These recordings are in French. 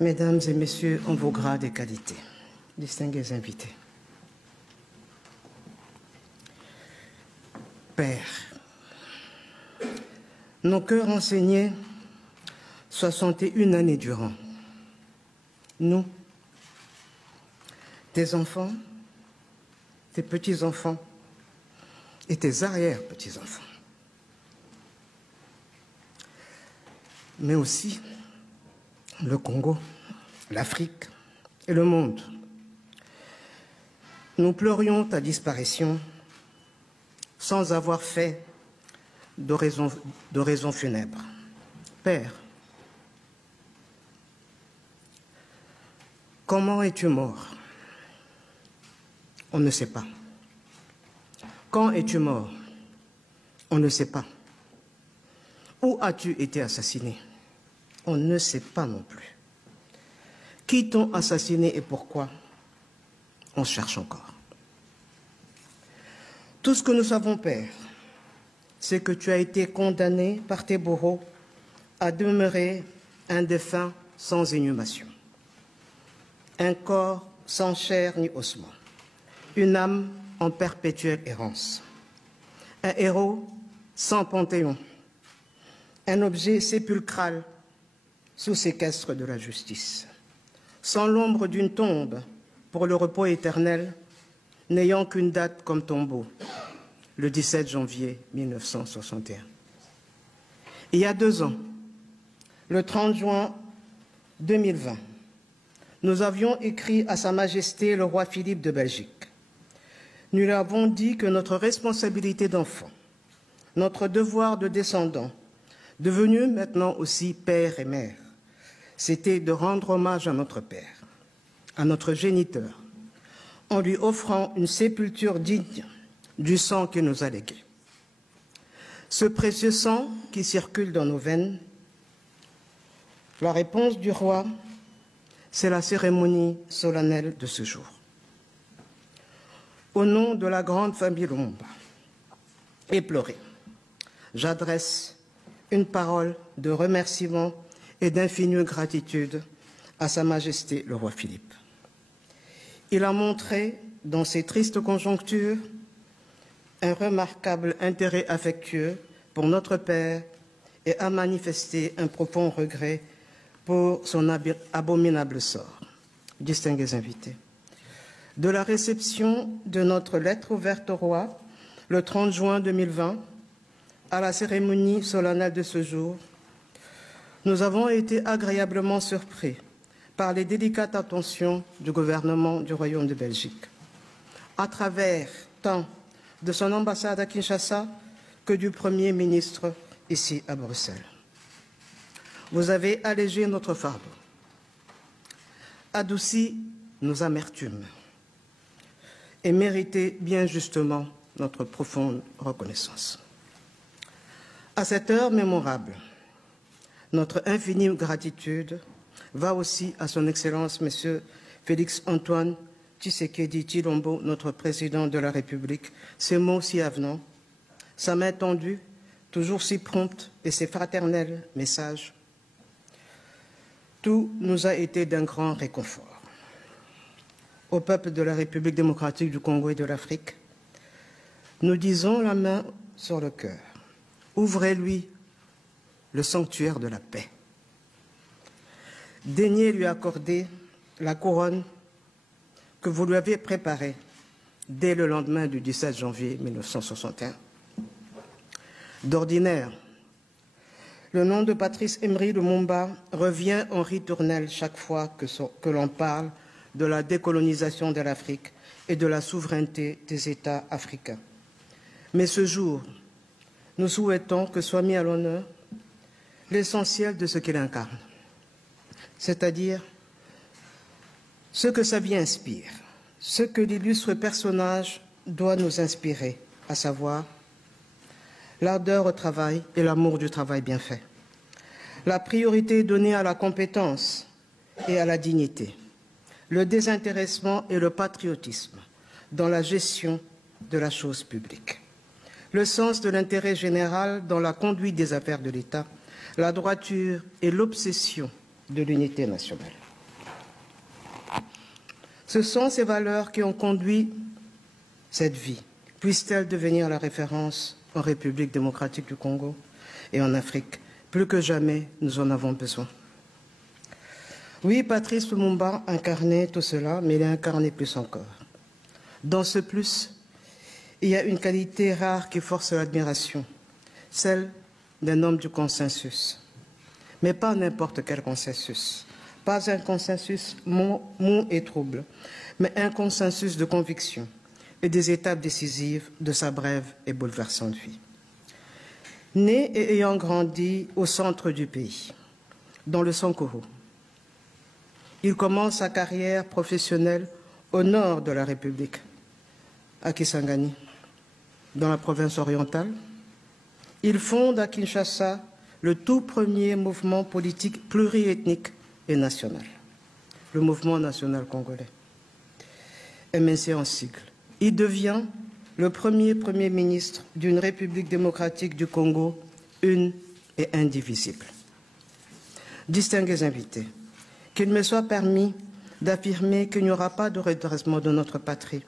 Mesdames et messieurs, en vos grades et qualités, distingués invités. Père, nos cœurs enseignés 61 années durant, nous, tes enfants, tes petits-enfants et tes arrière-petits-enfants, mais aussi le Congo, l'Afrique et le monde. Nous pleurions ta disparition sans avoir fait d'oraison funèbre. Père, comment es-tu mort? On ne sait pas. Quand es-tu mort? On ne sait pas. Où as-tu été assassiné? On ne sait pas non plus. Qui t'ont assassiné et pourquoi? On cherche encore. Tout ce que nous savons, Père, c'est que tu as été condamné par tes bourreaux à demeurer un défunt sans inhumation, un corps sans chair ni ossement, une âme en perpétuelle errance, un héros sans panthéon, un objet sépulcral sous séquestre de la justice, sans l'ombre d'une tombe pour le repos éternel, n'ayant qu'une date comme tombeau, le 17 janvier 1961. Il y a 2 ans, le 30 juin 2020, nous avions écrit à Sa Majesté le roi Philippe de Belgique. Nous lui avons dit que notre responsabilité d'enfant, notre devoir de descendant, devenu maintenant aussi père et mère, c'était de rendre hommage à notre père, à notre géniteur, en lui offrant une sépulture digne du sang qu'il nous a légué. Ce précieux sang qui circule dans nos veines, la réponse du roi, c'est la cérémonie solennelle de ce jour. Au nom de la grande famille Lumumba, éplorée, j'adresse une parole de remerciement et d'infinie gratitude à Sa Majesté le roi Philippe. Il a montré, dans ces tristes conjonctures, un remarquable intérêt affectueux pour notre Père et a manifesté un profond regret pour son abominable sort. Distingués invités, de la réception de notre lettre ouverte au roi, le 30 juin 2020, à la cérémonie solennelle de ce jour, nous avons été agréablement surpris par les délicates attentions du gouvernement du Royaume de Belgique, à travers tant de son ambassade à Kinshasa que du Premier ministre ici à Bruxelles. Vous avez allégé notre fardeau, adouci nos amertumes et mérité bien justement notre profonde reconnaissance. À cette heure mémorable, notre infinie gratitude va aussi à son Excellence, M. Félix Antoine Tshisekedi Tshilombo, notre président de la République. Ces mots si avenants, sa main tendue, toujours si prompte, et ses fraternels messages, tout nous a été d'un grand réconfort. Au peuple de la République démocratique du Congo et de l'Afrique, nous disons la main sur le cœur. Ouvrez-lui le sanctuaire de la paix. Daignez lui accorder la couronne que vous lui avez préparée dès le lendemain du 17 janvier 1961. D'ordinaire, le nom de Patrice Emery Lumumba revient en ritournelle chaque fois que l'on parle de la décolonisation de l'Afrique et de la souveraineté des États africains. Mais ce jour, nous souhaitons que soit mis à l'honneur l'essentiel de ce qu'il incarne, c'est-à-dire ce que sa vie inspire, ce que l'illustre personnage doit nous inspirer, à savoir l'ardeur au travail et l'amour du travail bien fait, la priorité donnée à la compétence et à la dignité, le désintéressement et le patriotisme dans la gestion de la chose publique, le sens de l'intérêt général dans la conduite des affaires de l'État, la droiture et l'obsession de l'unité nationale. Ce sont ces valeurs qui ont conduit cette vie. Puisse-t-elle devenir la référence en République démocratique du Congo et en Afrique. Plus que jamais, nous en avons besoin. Oui, Patrice Lumumba incarnait tout cela, mais il a incarné plus encore. Dans ce plus, il y a une qualité rare qui force l'admiration, celle d'un homme du consensus. Mais pas n'importe quel consensus. Pas un consensus mou et trouble, mais un consensus de conviction et des étapes décisives de sa brève et bouleversante vie. Né et ayant grandi au centre du pays, dans le Sankuru, il commence sa carrière professionnelle au nord de la République, à Kisangani, dans la province orientale. Il fonde à Kinshasa le tout premier mouvement politique pluriethnique et national, le Mouvement national congolais, MNC en sigle. Il devient le premier Premier ministre d'une République démocratique du Congo, une et indivisible. Distingués invités, qu'il me soit permis d'affirmer qu'il n'y aura pas de redressement de notre patrie,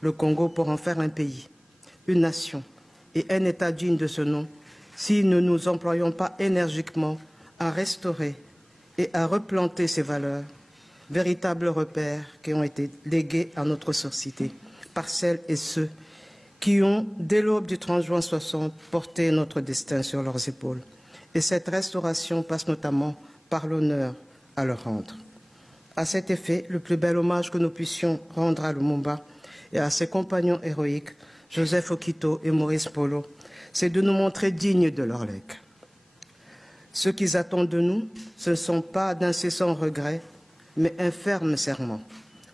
le Congo, pour en faire un pays, une nation et un État digne de ce nom, si nous ne nous employons pas énergiquement à restaurer et à replanter ces valeurs, véritables repères qui ont été légués à notre société par celles et ceux qui ont, dès l'aube du 30 juin 60, porté notre destin sur leurs épaules. Et cette restauration passe notamment par l'honneur à leur rendre. À cet effet, le plus bel hommage que nous puissions rendre à Lumumba et à ses compagnons héroïques, Joseph Okito et Maurice Polo, c'est de nous montrer dignes de leur legs. Ce qu'ils attendent de nous, ce ne sont pas d'incessants regrets, mais un ferme serment,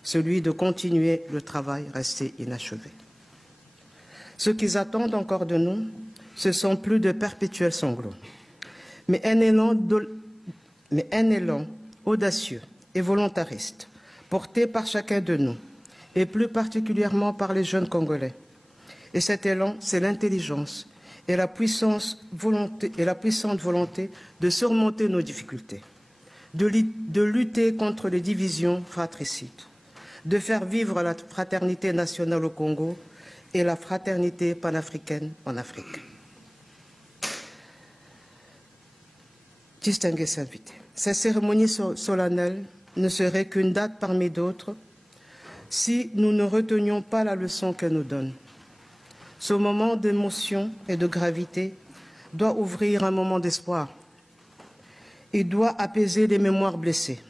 celui de continuer le travail resté inachevé. Ce qu'ils attendent encore de nous, ce sont plus de perpétuels sanglots, mais un élan audacieux et volontariste, porté par chacun de nous, et plus particulièrement par les jeunes Congolais. Et cet élan, c'est l'intelligence et la puissante volonté de surmonter nos difficultés, de lutter contre les divisions fratricides, de faire vivre la fraternité nationale au Congo et la fraternité panafricaine en Afrique. Distingués invités, cette cérémonie solennelle ne serait qu'une date parmi d'autres si nous ne retenions pas la leçon qu'elle nous donne. Ce moment d'émotion et de gravité doit ouvrir un moment d'espoir. Il doit apaiser les mémoires blessées,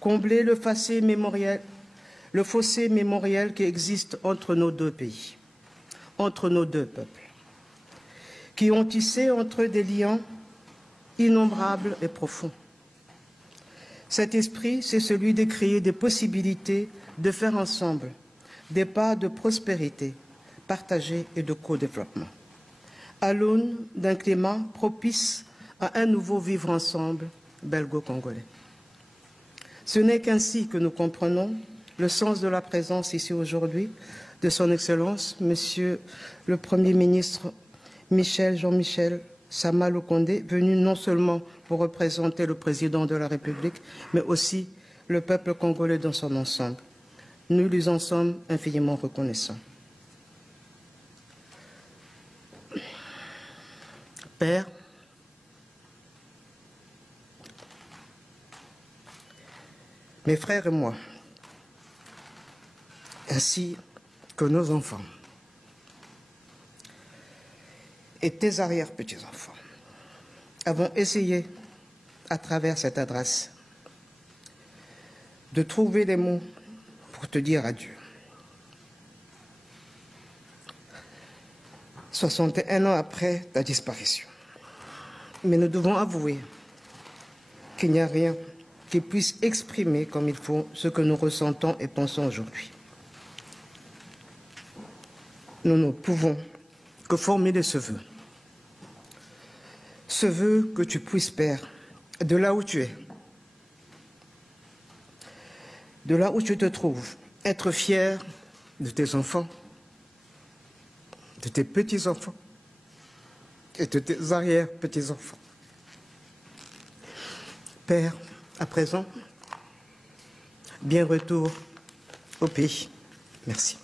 combler le fossé mémoriel qui existe entre nos deux pays, entre nos deux peuples, qui ont tissé entre eux des liens innombrables et profonds. Cet esprit, c'est celui de créer des possibilités de faire ensemble des pas de prospérité partagée et de co-développement, à l'aune d'un climat propice à un nouveau vivre ensemble belgo-congolais. Ce n'est qu'ainsi que nous comprenons le sens de la présence ici aujourd'hui de son Excellence, Monsieur le Premier ministre Jean-Michel Sama Lukonde, venu non seulement pour représenter le Président de la République, mais aussi le peuple congolais dans son ensemble. Nous lui en sommes infiniment reconnaissants. Père, mes frères et moi, ainsi que nos enfants et tes arrière-petits-enfants, avons essayé, à travers cette adresse, de trouver les mots pour te dire adieu. 61 ans après ta disparition. Mais nous devons avouer qu'il n'y a rien qui puisse exprimer comme il faut ce que nous ressentons et pensons aujourd'hui. Nous ne pouvons que formuler ce vœu. Ce vœu que tu puisses, Père, de là où tu es, de là où tu te trouves, être fier de tes enfants, de tes petits-enfants et de tes arrière-petits-enfants. Père, à présent, bien retour au pays. Merci.